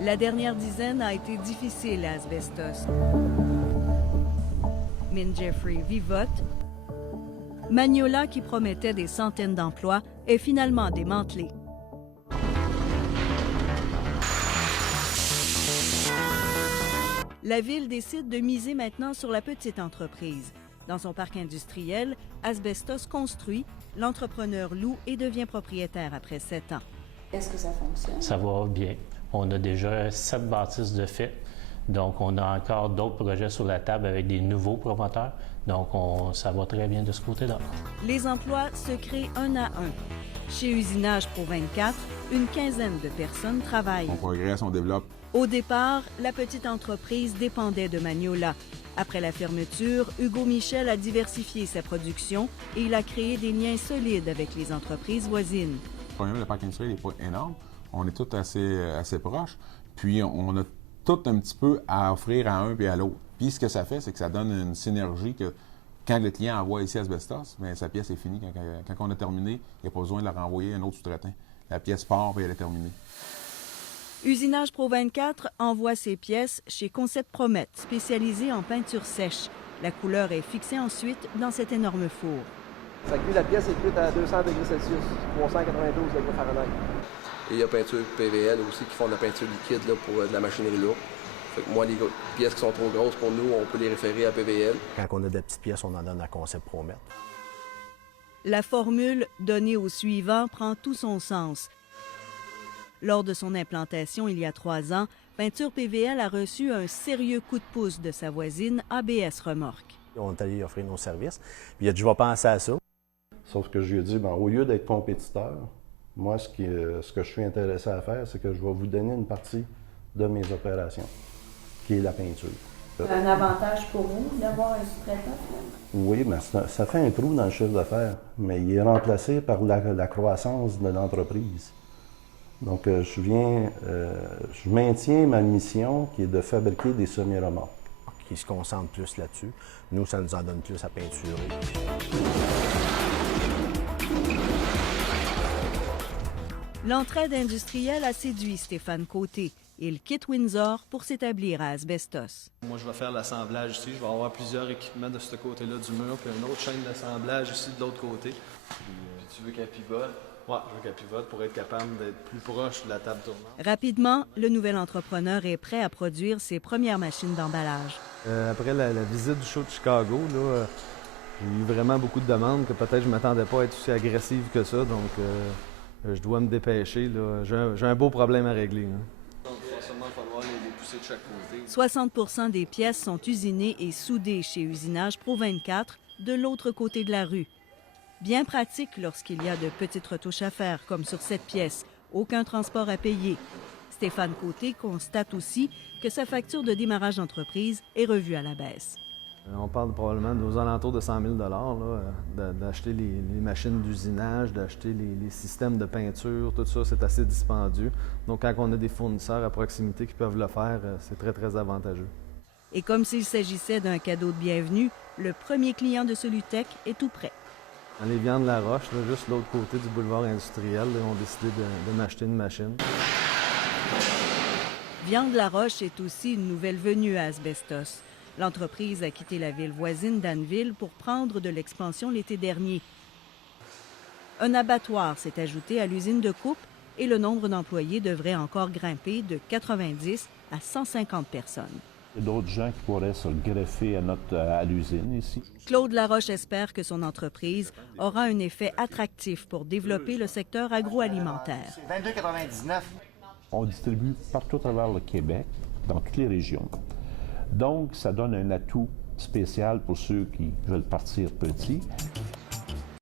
La dernière dizaine a été difficile à Asbestos. Min Jeffrey vivote. Magnola, qui promettait des centaines d'emplois, est finalement démantelé. La ville décide de miser maintenant sur la petite entreprise. Dans son parc industriel, Asbestos construit, l'entrepreneur loue et devient propriétaire après 7 ans. Est-ce que ça fonctionne? Ça va bien. On a déjà 7 bâtisses de fait. Donc, on a encore d'autres projets sur la table avec des nouveaux promoteurs. Donc, ça va très bien de ce côté-là. Les emplois se créent un à un. Chez Usinage Pro 24, une quinzaine de personnes travaillent. On progresse, on développe. Au départ, la petite entreprise dépendait de Magnola. Après la fermeture, Hugo Michel a diversifié sa production et il a créé des liens solides avec les entreprises voisines. Premièrement, le parc industriel n'est pas énorme. On est tous assez proches. Puis, on a tout un petit peu à offrir à un et à l'autre. Puis, ce que ça fait, c'est que ça donne une synergie que quand le client envoie ici à Asbestos, bien, sa pièce est finie. Quand on a terminé, il n'y a pas besoin de la renvoyer à un autre sous-traitant. La pièce part et elle est terminée. Usinage Pro 24 envoie ses pièces chez Concept Promet, spécialisé en peinture sèche. La couleur est fixée ensuite dans cet énorme four. Ça cuit, la pièce est cuite à 200 degrés Celsius, 392 degrés Fahrenheit. Et il y a peinture PVL aussi qui font de la peinture liquide là, pour de la machinerie lourde. Fait que moi, les pièces qui sont trop grosses pour nous, on peut les référer à PVL. Quand on a des petites pièces, on en donne à Concept Promet. La formule donnée au suivant prend tout son sens. Lors de son implantation il y a 3 ans, Peinture PVL a reçu un sérieux coup de pouce de sa voisine ABS Remorque. On est allé offrir nos services, puis il a dit « je vais penser à ça ». Sauf que je lui ai dit, au lieu d'être compétiteur, moi, ce que je suis intéressé à faire, c'est que je vais vous donner une partie de mes opérations, qui est la peinture. C'est un avantage pour vous d'avoir un sous-traitant? Oui, mais ça fait un trou dans le chiffre d'affaires, mais il est remplacé par la croissance de l'entreprise. Donc, je maintiens ma mission qui est de fabriquer des semi-remorques. Qui se concentre plus là-dessus. Nous, ça nous en donne plus à peinturer. L'entraide industrielle a séduit Stéphane Côté. Il quitte Windsor pour s'établir à Asbestos. Moi, je vais faire l'assemblage ici. Je vais avoir plusieurs équipements de ce côté-là du mur, puis une autre chaîne d'assemblage ici de l'autre côté. Puis tu veux qu'elle pivote? Oui, je veux qu'elle pivote pour être capable d'être plus proche de la table tournante. Rapidement, le nouvel entrepreneur est prêt à produire ses premières machines d'emballage. Après la visite du show de Chicago, j'ai eu vraiment beaucoup de demandes que peut-être je ne m'attendais pas à être aussi agressive que ça. Donc, je dois me dépêcher. J'ai un beau problème à régler. Donc, il va seulement falloir les pousser de chaque côté. 60 des pièces sont usinées et soudées chez Usinage Pro 24, de l'autre côté de la rue. Bien pratique lorsqu'il y a de petites retouches à faire, comme sur cette pièce. Aucun transport à payer. Stéphane Côté constate aussi que sa facture de démarrage d'entreprise est revue à la baisse. On parle probablement aux alentours de 100 000 d'acheter les machines d'usinage, d'acheter les systèmes de peinture, tout ça, c'est assez dispendieux. Donc, quand on a des fournisseurs à proximité qui peuvent le faire, c'est très, très avantageux. Et comme s'il s'agissait d'un cadeau de bienvenue, le premier client de Solutech est tout prêt. Dans les Viandes La Roche, juste l'autre côté du boulevard industriel, ils ont décidé de m'acheter une machine. Viandes La Roche est aussi une nouvelle venue à Asbestos. L'entreprise a quitté la ville voisine d'Anneville pour prendre de l'expansion l'été dernier. Un abattoir s'est ajouté à l'usine de coupe et le nombre d'employés devrait encore grimper de 90 à 150 personnes. Il y a d'autres gens qui pourraient se greffer à l'usine ici. Claude Laroche espère que son entreprise aura un effet attractif pour développer le secteur agroalimentaire. C'est 22,99. On distribue partout à travers le Québec, dans toutes les régions. Donc, ça donne un atout spécial pour ceux qui veulent partir petits.